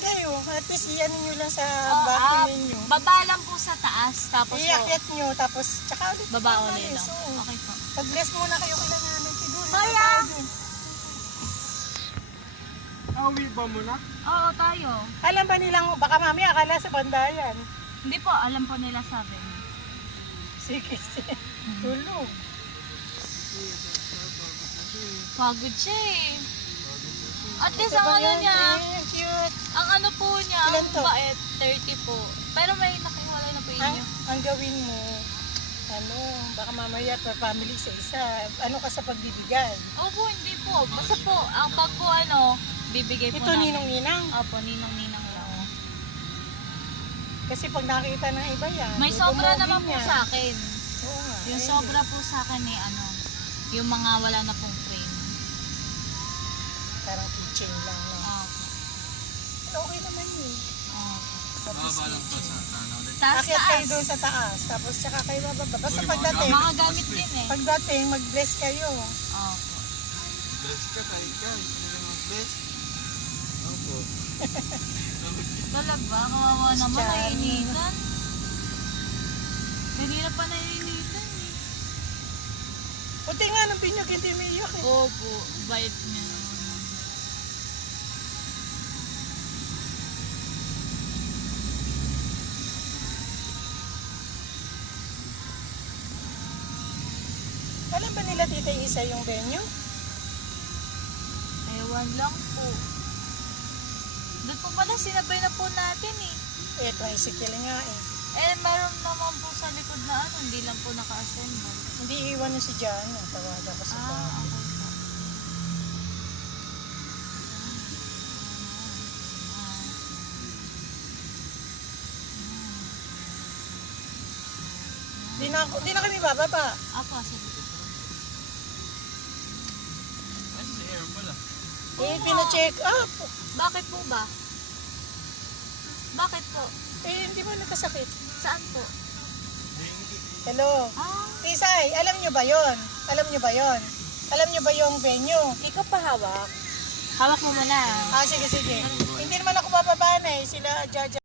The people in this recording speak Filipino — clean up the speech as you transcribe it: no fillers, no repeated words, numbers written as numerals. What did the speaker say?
kayo. At least iyan nyo lang sa Oh, bahay ninyo. baba lang po sa taas, tapos po, Iakit nyo, tapos tsaka ulit. baba ulit lang. So, Okay po. pag-bless muna kayo kailangan. Siguro. Kaya! Awi ba muna? Oo, tayo. Alam ba nilang, baka mami akala sa bandayan. Hindi po, alam po nila sabi. Sige, sige. Tulog. Pagod siya eh. At least ang ano niya, Cute. ang ano po niya, Ilan ang to? bait, 30 po. Pero may nakiwalay na po Ang, inyo. ang gawin mo, ano, baka mamaya per family sa isa, ano ka sa pagbibigay. Opo, hindi po. Basta po, ang pag po ano, bibigay po Ito ninong-ninang. Opo, ninang-ninang lang. Kasi pag nakita ng iba yan, May sobra dudumugin naman po yan. sa akin. Oo nga. Yung eh. sobra po sa akin eh, ano, yung mga wala na pong frame. Parang keychain lang. No? Opo. Okay naman yun. Opo. Tapos, Babalang to sa tanaw din. Taas, akit kayo doon taas. sa taas, tapos tsaka kayo bababa. Basta Uy, pagdating, Mga gamit din eh. pagdating, mag-bless kayo. Opo. Bless ka tayo guys. Hindi mo bless. Opo. Talaga, kawawa naman, Christian. naiinitan. Kanina pa naiinitan eh. Puti nga ng pinyag, hindi may iyak eh. Opo, bait niya naman. Alam ba nila Tita Isa yung venue? Ewan lang po. Doon po pala, sinabay na po natin eh. Eh, tricycle nga eh. Eh, meron naman po sa likod na ano, hindi lang po naka-assemble. Hindi iwan nyo si Jan, tawagan ko sa bahay. Okay po. Di na kami bababa. Apo, sige. Ay, si Aaron pala. Eh, pina-check up. Bakit po ba? Bakit po? Eh, hindi mo nagkasakit. Saan po? Hello. Ah, Tisay, alam nyo ba yon? Alam nyo ba yon? Alam nyo ba yung venue? ikaw pa hawak. Hawak mo muna. Ah, sige, sige. Hindi naman ako bababa na eh. Sila Jaja.